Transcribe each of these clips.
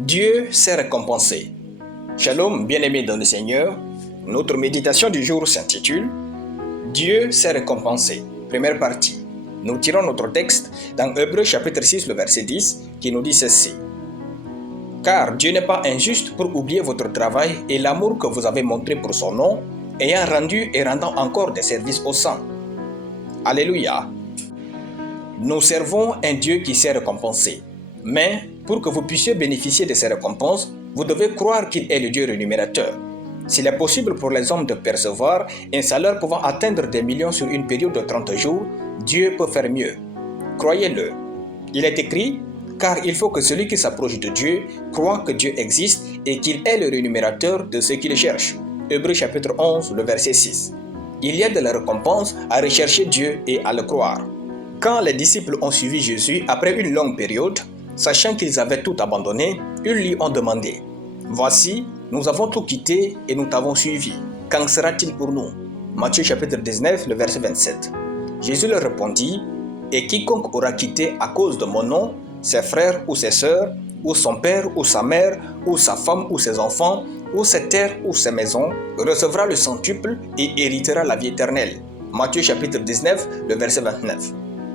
Dieu sait récompenser. Shalom, bien-aimés dans le Seigneur. Notre méditation du jour s'intitule Dieu sait récompenser. Première partie. Nous tirons notre texte dans Hébreux chapitre 6, le verset 10, qui nous dit ceci. Car Dieu n'est pas injuste pour oublier votre travail et l'amour que vous avez montré pour son nom, ayant rendu et rendant encore des services aux saints. Alléluia. Nous servons un Dieu qui sait récompenser. Mais pour que vous puissiez bénéficier de ces récompenses, vous devez croire qu'il est le Dieu rémunérateur. S'il est possible pour les hommes de percevoir un salaire pouvant atteindre des millions sur une période de 30 jours, Dieu peut faire mieux. Croyez-le. Il est écrit, car il faut que celui qui s'approche de Dieu croit que Dieu existe et qu'il est le rémunérateur de ceux qui le cherchent. Hébreux chapitre 11, le verset 6. Il y a de la récompense à rechercher Dieu et à le croire. Quand les disciples ont suivi Jésus après une longue période, sachant qu'ils avaient tout abandonné, ils lui ont demandé « Voici, nous avons tout quitté et nous t'avons suivi. Qu'en sera-t-il pour nous » Matthieu chapitre 19, le verset 27. Jésus leur répondit « Et quiconque aura quitté à cause de mon nom, ses frères ou ses sœurs, ou son père ou sa mère, ou sa femme ou ses enfants, ou ses terres ou ses maisons, recevra le centuple et héritera la vie éternelle. » Matthieu chapitre 19, le verset 29.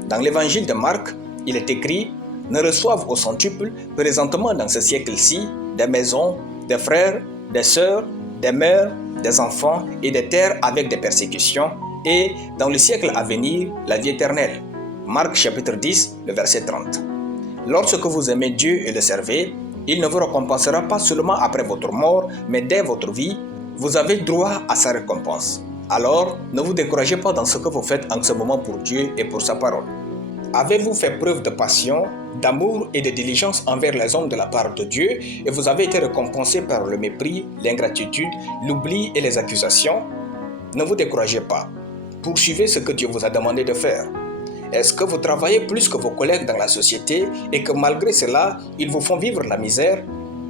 Dans l'évangile de Marc, il est écrit « Ne reçoivent au centuple, présentement dans ce siècle-ci, des maisons, des frères, des sœurs, des mères, des enfants et des terres avec des persécutions, et dans le siècle à venir, la vie éternelle. » Marc chapitre 10, le verset 30. Lorsque vous aimez Dieu et le servez, il ne vous récompensera pas seulement après votre mort, mais dès votre vie, vous avez droit à sa récompense. Alors, ne vous découragez pas dans ce que vous faites en ce moment pour Dieu et pour sa parole. Avez-vous fait preuve de passion, d'amour et de diligence envers les hommes de la part de Dieu et vous avez été récompensé par le mépris, l'ingratitude, l'oubli et les accusations? Ne vous découragez pas. Poursuivez ce que Dieu vous a demandé de faire. Est-ce que vous travaillez plus que vos collègues dans la société et que malgré cela, ils vous font vivre la misère?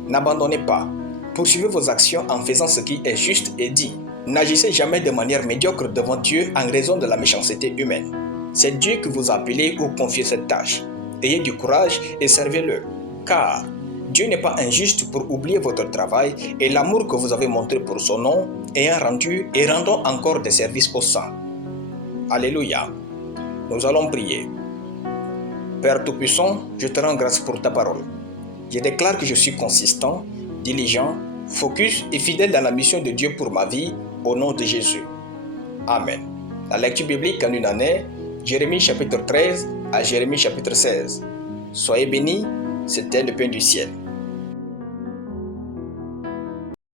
N'abandonnez pas. Poursuivez vos actions en faisant ce qui est juste et digne. N'agissez jamais de manière médiocre devant Dieu en raison de la méchanceté humaine. C'est Dieu qui vous a appelé ou confié cette tâche. Ayez du courage et servez-le, car Dieu n'est pas injuste pour oublier votre travail et l'amour que vous avez montré pour son nom, ayant rendu et rendant encore des services aux saints. Alléluia. Nous allons prier. Père Tout-Puissant, je te rends grâce pour ta parole. Je déclare que je suis consistant, diligent, focus et fidèle dans la mission de Dieu pour ma vie, au nom de Jésus. Amen. La lecture biblique en une année, Jérémie chapitre 13 à Jérémie chapitre 16. Soyez bénis, c'était le pain du ciel.